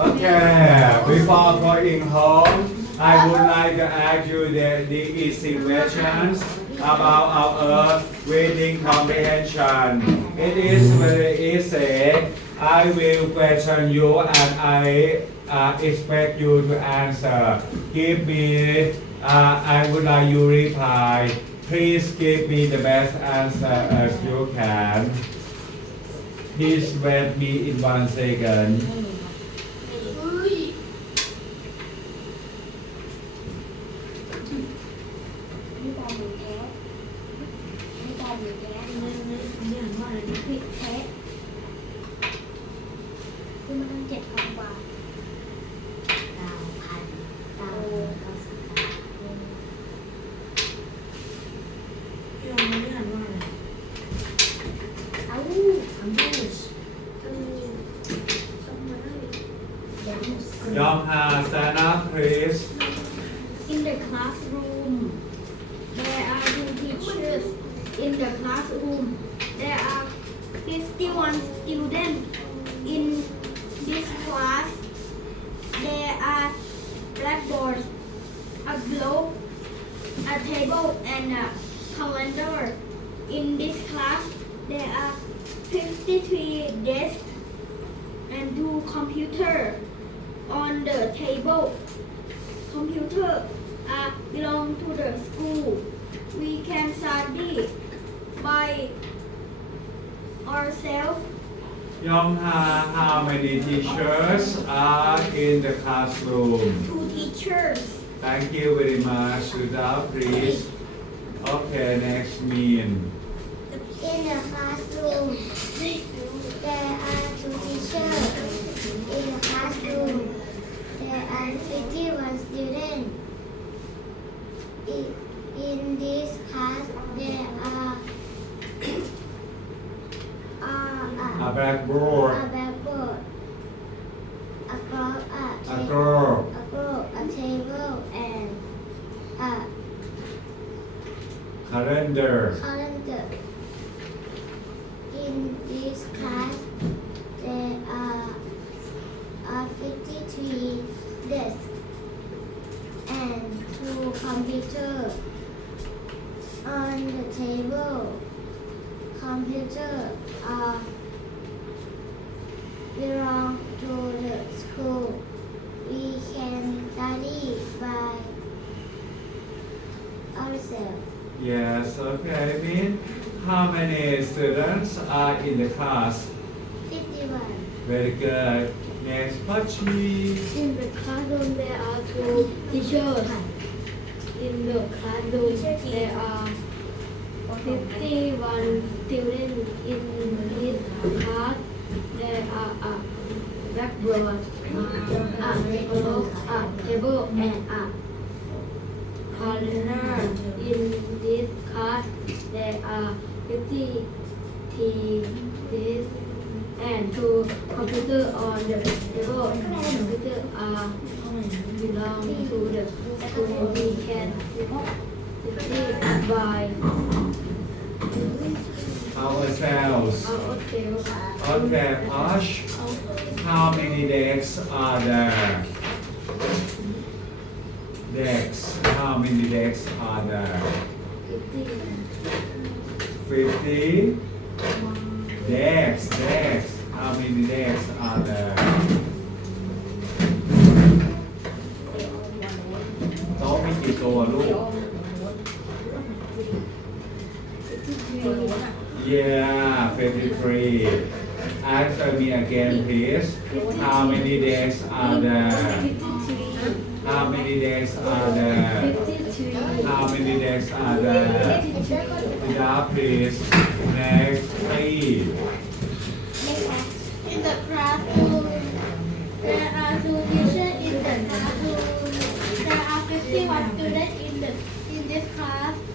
Okay, before going home, I would like to ask you the, the easy questions about our reading comprehension. It is very easy. I will question you and I uh, expect you to answer. Give me, uh, I would like you reply. Please give me the best answer as you can. Please wait me in one second. อั teachers are in the classroom? Two teachers. Thank you very much. Sudha, please. Okay, next mean. In the classroom, there are two teachers. In the classroom, there are 51 students. In, in this class, there are uh, A a, blackboard, a blackboard, a clock, a, a girl, a globe, a table, and a calendar. calendar. In this class, there are, are 53 desks and two computers on the table. Computers are belong to the school. We can study by ourselves. Yes, okay, mean. How many students are in the class? 51. Very good. Next, Pachi. In the classroom, there are two teachers. In the classroom, there are 51 students. In this class, there are uh, a blackboard, globe, a table, and calendar. In this class, there are 50 desks and two computers on the table. Are belong to the school. We can study by Ourselves. ourselves. Okay, Posh. How many desks are there? Desks. How many desks are there? 50 desks. Desks. How many desks are there? Yeah, 53. Answer me again, please. How many days are there? How many days are there? How many days are there? Yeah, please. Next, please. In the classroom, there are two teachers in the. There are 51 students in the in this class.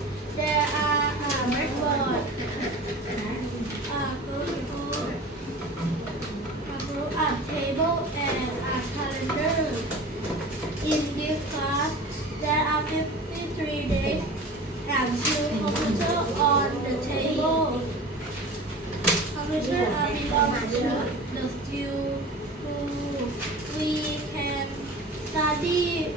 the students who we can study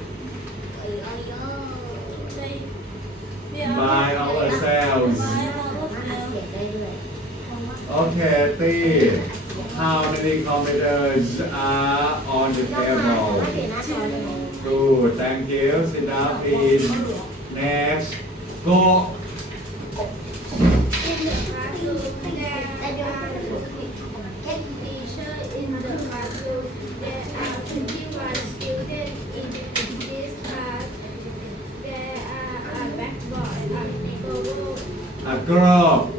by ourselves. Okay, T. How many computers are on the table? Good. Thank you. Sit down, please. Next. Go. A girl.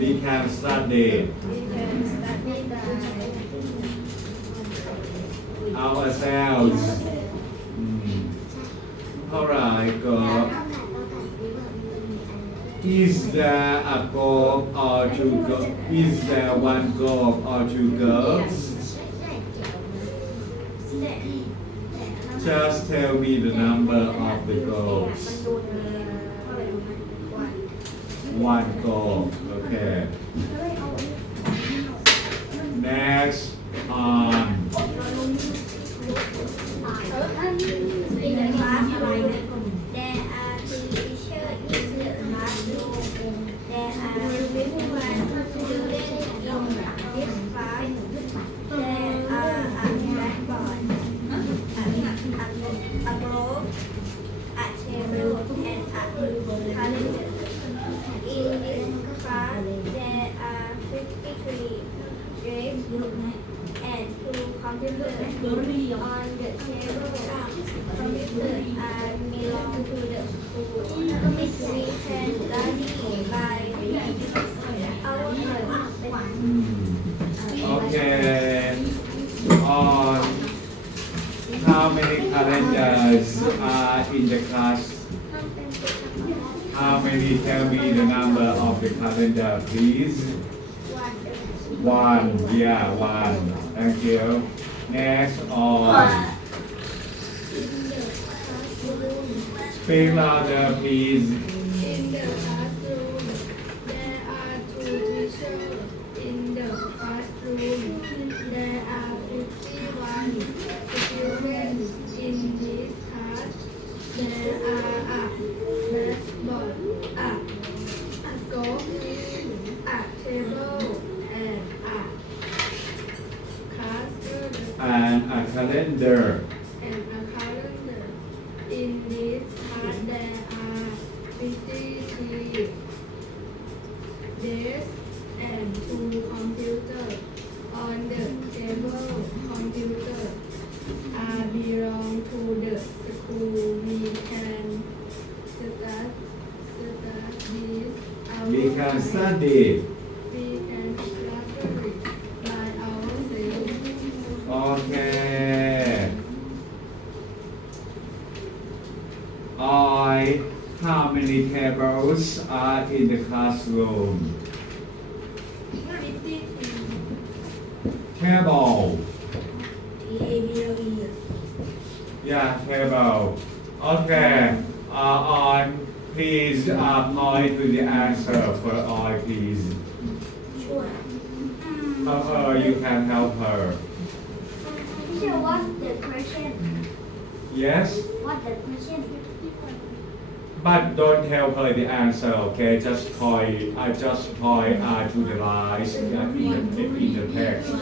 We can study We can study We can study by ourselves. Hmm. Alright, go. Is there a girl or two girls? Is there one girl or two girls? Just tell me the number of the girls. One girl, okay. Next, on. In the classroom, there are teachers in the classroom. There are 51 students in this class. There are a blackboard, a, a, a globe, a table, and a calendar. In this class, there are 53 desks and two computers on the belong to the school. Okay. On. How many calendars are in the class? How many? Tell me the number of the calendar, please. One. Yeah, one. Thank you. Next a tables are in the classroom? Table. Yeah, table. Okay. Uh, on. Please uh, point to the answer for I, please. Help her. You can help her. Teacher, what's the question? Yes. What's the question? But don't tell her the answer, okay? Just point, I just point uh, to the lines in the, in the text.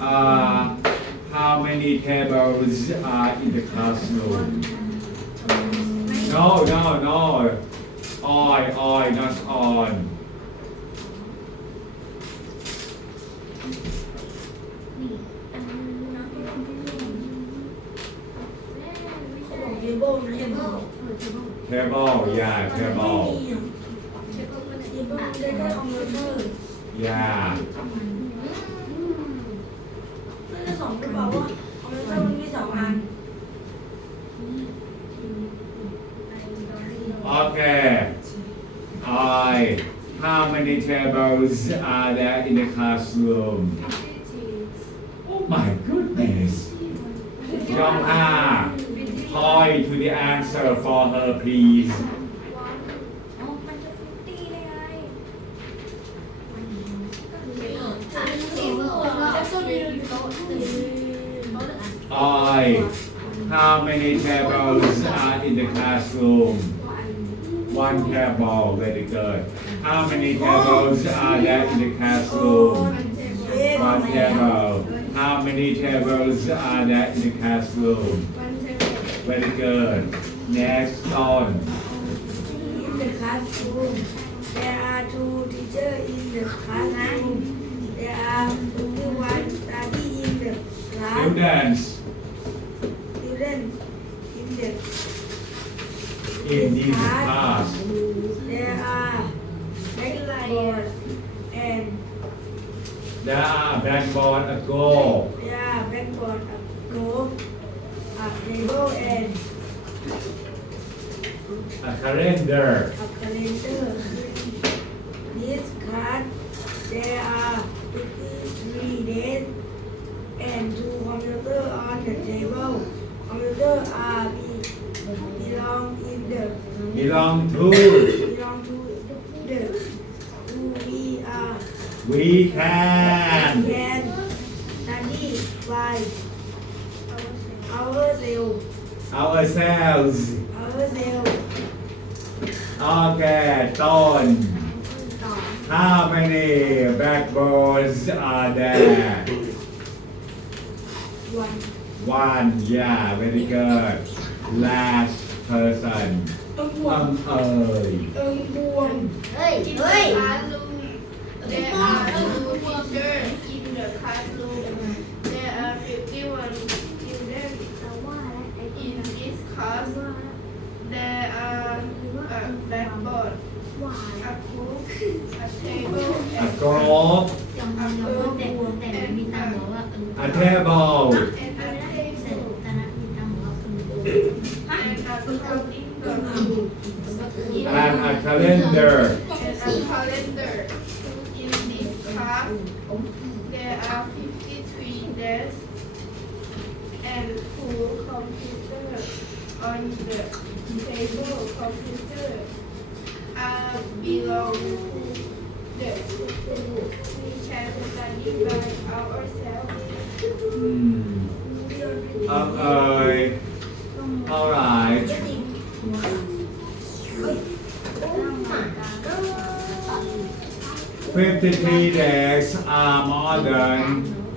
Uh, how many tables are in the classroom? No, no, no. I, I, not on. เทเบิลเทเบิลยาเทเบิลทเบิลไอเยาคโอเค I How many tables are there in the classroom? answer for her please มันจะฟุตตี้ได้ไง I how many tables are in the classroom one table very good how many tables are there in the classroom one table how many tables are there in the classroom very good next on In the classroom, there are two teachers in the classroom. There are one study in the class. students Students in the in this class There are blackboard and there are blackboard a goal there are blackboard, a globe, a table and a calendar. A calendar. This class there are 53 days and two computers on the table. Computers are uh, be, belong in the belong to? Belong to the to we are. We can can study by ourselves ourselves ourselves โอเคต้น How many blackboards are there? one One, yeah, very good. Last person. เอิงบว อั ง งเอ่ย เอิงบวง เฮ้ย เฮ้ย There are two teachers There are a blackboard, a book, a table, อะ and กรอบ a book, แต่แต่มีตังค์บอกว่าเออ อะเทเบิล and a แต่ table, แต่นะมีตังค์บอกว่าเออ and a calendar. and a calendar and a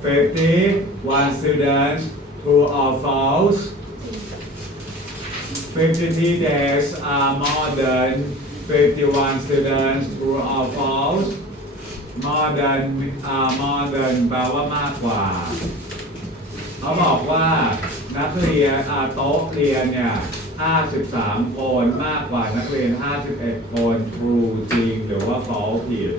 51 students who are false. 53 days are more than 51 students who are false. more than are more than แปลว่ามากกว่า เขาบอกว่านักเรียนอาโต๊ะเรียนเนี่ย 53 คนมากกว่านักเรียน 51 คน true จริง หรือว่า false ผิด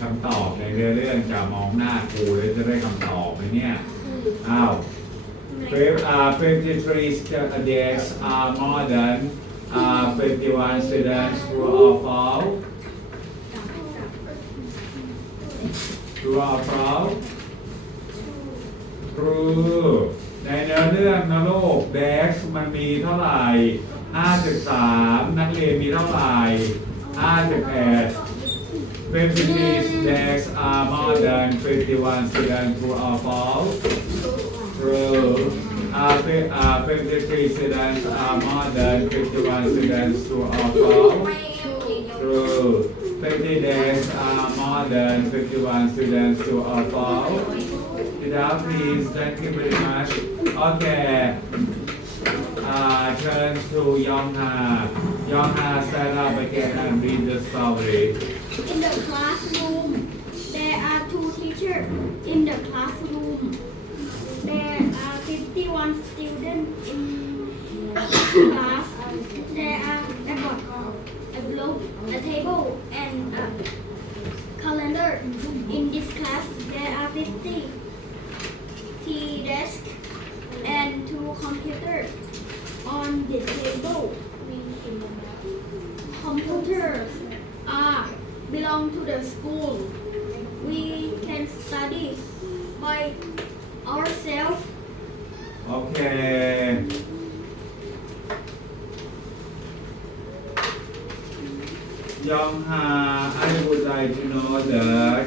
คำตอบในเรื่องเรื่องจะมองหน้าครูแล้วจะได้คำตอบไหมเนี่ย อ้าว Fif- uh, 53 st- days are more than uh, 51 students true or false true or false True ในเนื้อเรื่องนะลูก Dex มันมีเท่าไหร่ 53 นักเรียนมีเท่าไหร่51 53 Dex are more than 51 students or false True uh, fi- uh, 53 students are more than 51 students true or false True 50 days are more than 51 students true or false Without please, thank you very much. Okay. Uh, turn to Yongha. Yongha, stand up again and read the story. In the classroom, there are two teachers in the classroom. There are 51 students in class. There are a board, a globe, a table, and a calendar. In this class, there are 50 T desks and two computers on the table. computers belong to the school. We can study by ourselves. โอเค Young Ha, I would like to know that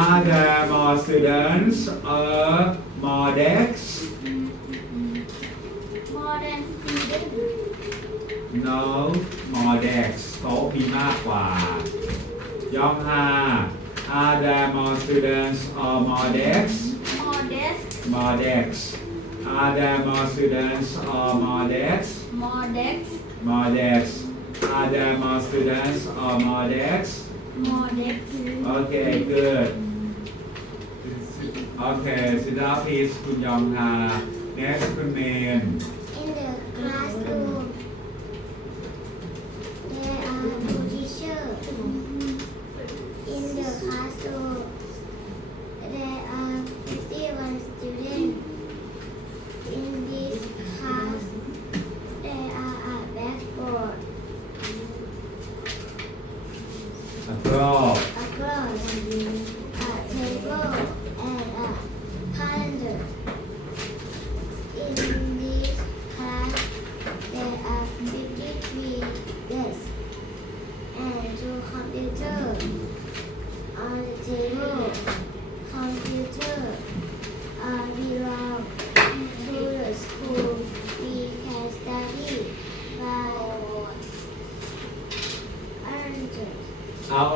are there more students or more desks? More than students. No more desks โต๊ะมีมากกว่า Yong Ha Are there more students or more desks? More desks. More desks. Are there more students or more desks? More desks. More desks. Are there more students or more desks? More desks. Okay, good. Okay, sit up please, Kun Yong Ha. Next, Kun Main.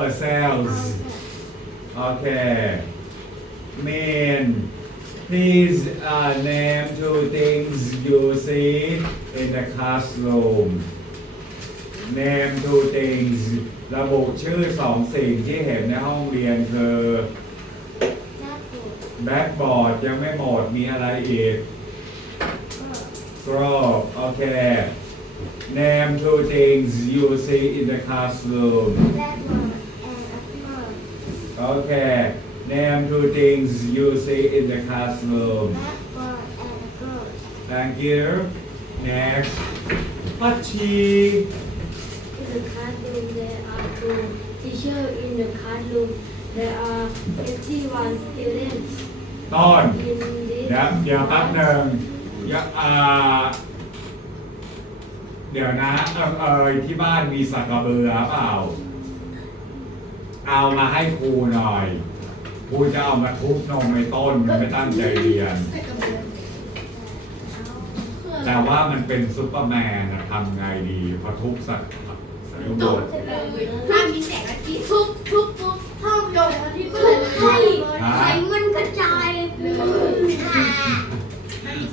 Ourselves. Okay. Man, Please uh, name two things you see in the classroom. Name two things ระบุชื่อสองสิ่งที่เห็นในห้องเรียนคือ Blackboard. แบ็กบอร์ดยังไม่หมด มีอะไรอีก Scroll okay Name two things you see in the classroom backboard. Okay Name two things you see in the classroom Blackboard and a cross. Thank you Next พัชชี In the classroom, there are two teachers in the classroom. There are 81 students. ต้น In this เดี๋ยวเดี๋ยวแป๊บหนึ่งอย่าอ่าเดี๋ยวนะเอิงเอยที่บ้านมีสักกระเบือเปล่า เอามาให้ครูหน่อย ครูจะเอามาทุบนมในต้นมันไม่ตั้งใจเรียน แต่ว่ามันเป็นซุปเปอร์แมนนะทำไงดีพอทุบสักสักบดถ้ามีแสงอาทิตย์ทุบทุบทุบห้องโดนอาทิตย์ก็เลยให้ไขมันกระจายเลย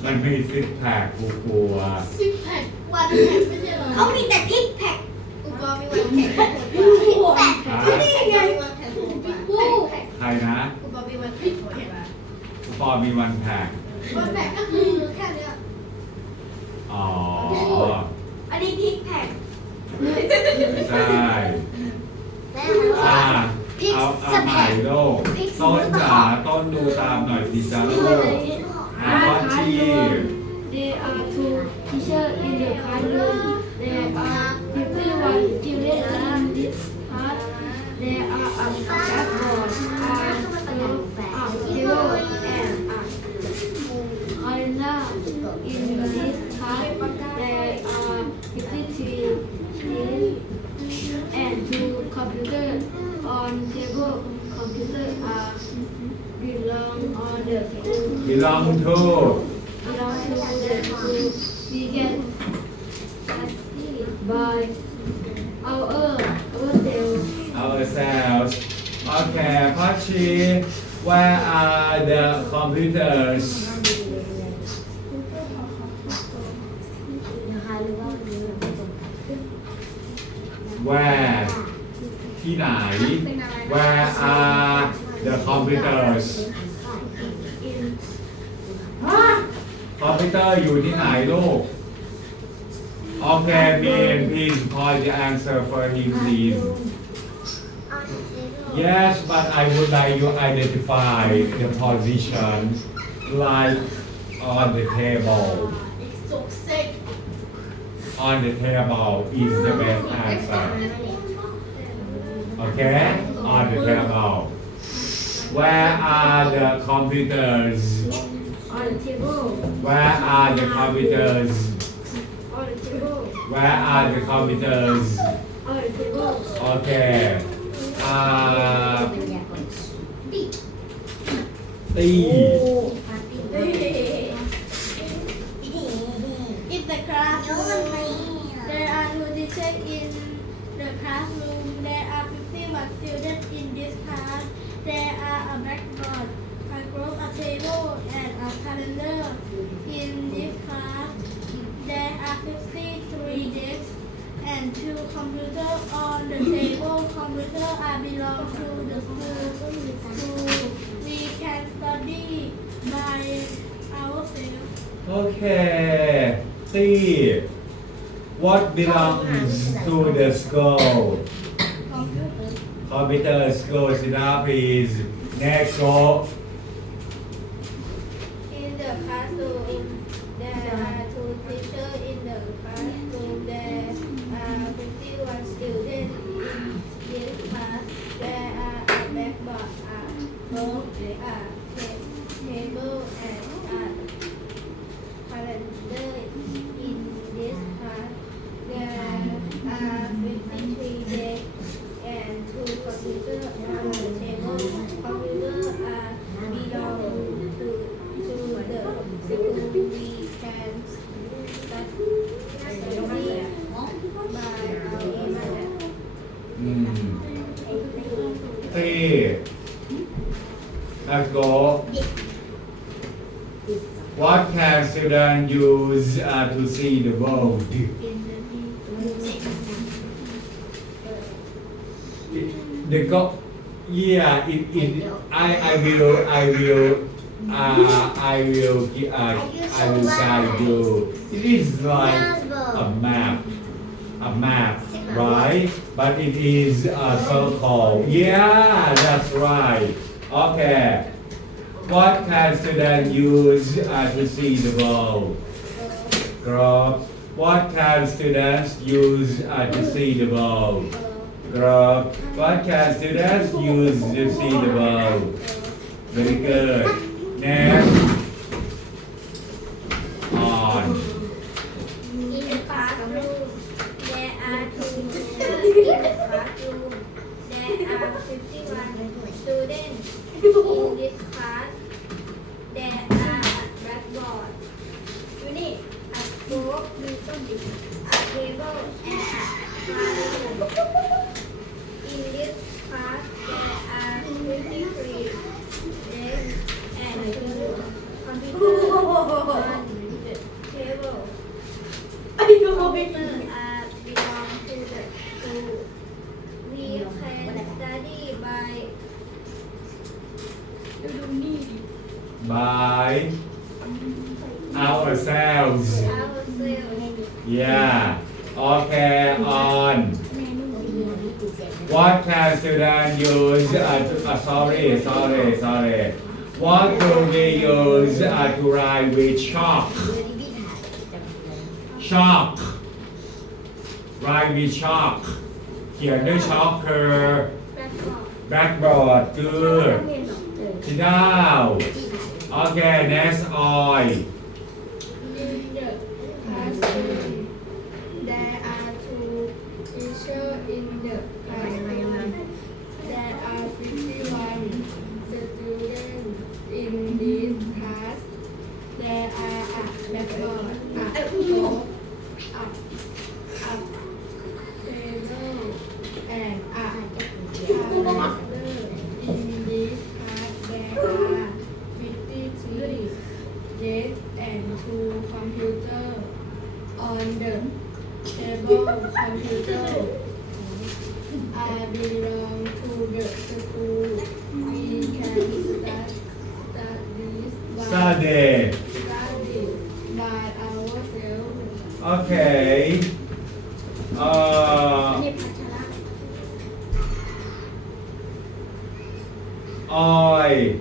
มันมีซิกแพคกูกลัวซิกแพควันแพคไม่ใช่เหรอเขามีแต่พิกแพคอุปกรณ์มีวันแข่งแพค มีวันผ่าน วันแพคก็คือ school. We can study by our ourselves. ourselves okay พัชชี where are the computers นะคะหรือว่าวันนี้เราจะ where ที่ไหน where are the computers Whether you deny Lord of call the answer for him, please. Yes, but I would like you identify the position like on the table. On the table is the best answer. Okay? On the table. Where are the computers? On the table Where are the computers? on the table Where are the computers? on the table Okay. Uh, ตี In the classroom, there are two teachers in the classroom. There are 51 students in this class. There are a blackboard, a group, a table, and a calendar. In this class, there are 53 desks and two computers on the table. Computers are belong to the school. We can study by ourselves. Okay. C. What belongs to the school? Computer. Computer school. Up, please. Next, go. In the classroom, there are two teachers in the classroom. There are 51 students in this class. There are a blackboard, a book, a ta- table, and a calendar in this class. There are 53 desks and two computers on the table. Computers are belong to, to the school. We can study by ourselves. Mm. C. Go. What can students use uh, to see the world? The go, yeah, it, it, I, I will, I will, uh, I will, uh, I will guide you. It is like a map, a map, right? But it is a circle. Yeah, that's right. Okay. What can students use uh, to see the world? Group. What can students use uh, to see the world? Group. What can students use to see the? Very good. Next. On. In the classroom, there are two teachers in the classroom. There are 51 students in this class. There are a blackboard. You need a book, a table, and a classroom. In this class, there are 53 desks and two computers on the table. Computers are belong to the school. We can study by By ourselves. ourselves. Yeah. Okay. On. What can students use? Uh, to, uh, sorry, sorry, sorry. What do we use uh, to write with chalk? Chalk. Write with chalk. เขียนด้วยช็อกคือ Blackboard. blackboard good sit down okay next oil In the classroom, there and two on the table. Computers are belong to the school. We can start study by, study study by ourselves. okay uh, oil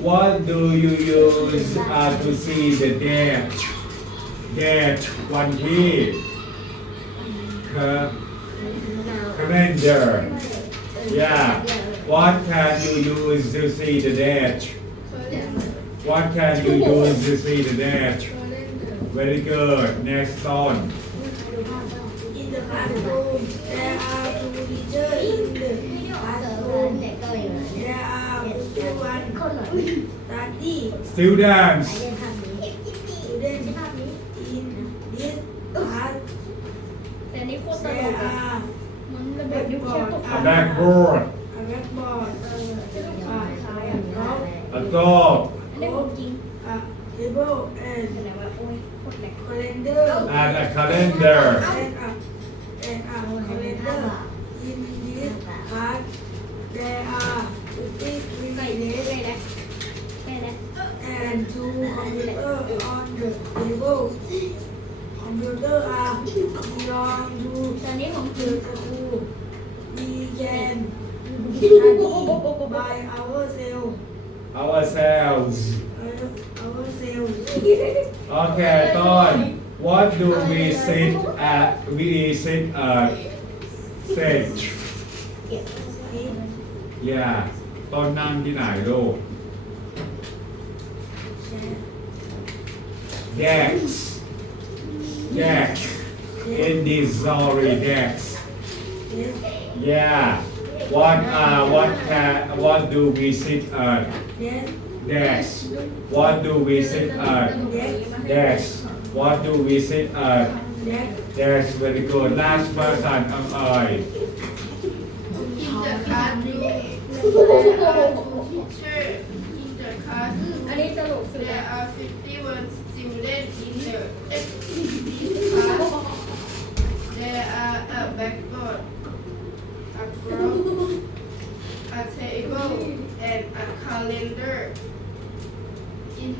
what do you use uh, to see the Dutch, Dutch one here. Commander, Yeah. What can you use to see the Dutch? What can you use to see the Dutch? Very good. Next one. In the classroom, there are two teachers in the. There are one. Students. a blackboard a blackboard, a a dog อันนี้ของจริง a table, and แต่ว่าโอ้ยโคตรแหลก calendar. and a calendar And a, and a calendar. In this class, there are fifty-three ใส่เนื้อเลยนะแค่นั้น and two computers on the table. Computer are belong to ตอนนี้ของจริ the ง school. We can study by ourselves. ourselves Ourselves. okay ต้น what do we sit at we sit at sit yeah ต้นนั่งที่ไหนลูก Dex. Dex. In this sorry Dex. Yeah. What uh, what can what do we sit on? Yes. Yes. What do we sit on? Yes. yes. What do we sit on? Yes. yes. Very good. Last person, I'm I. Teacher, in the class, there are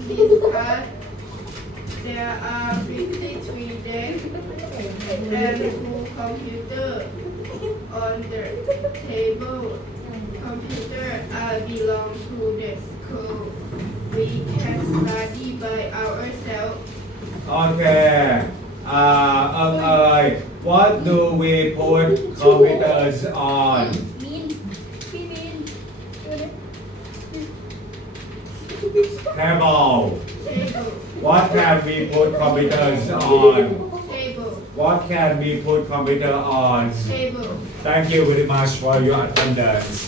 This class, there are 53 desks and two computers on the table. Computer uh, belong to the school. We can study by ourselves. Okay. On? table, What can we put computer on? table. Thank you very much for your attendance.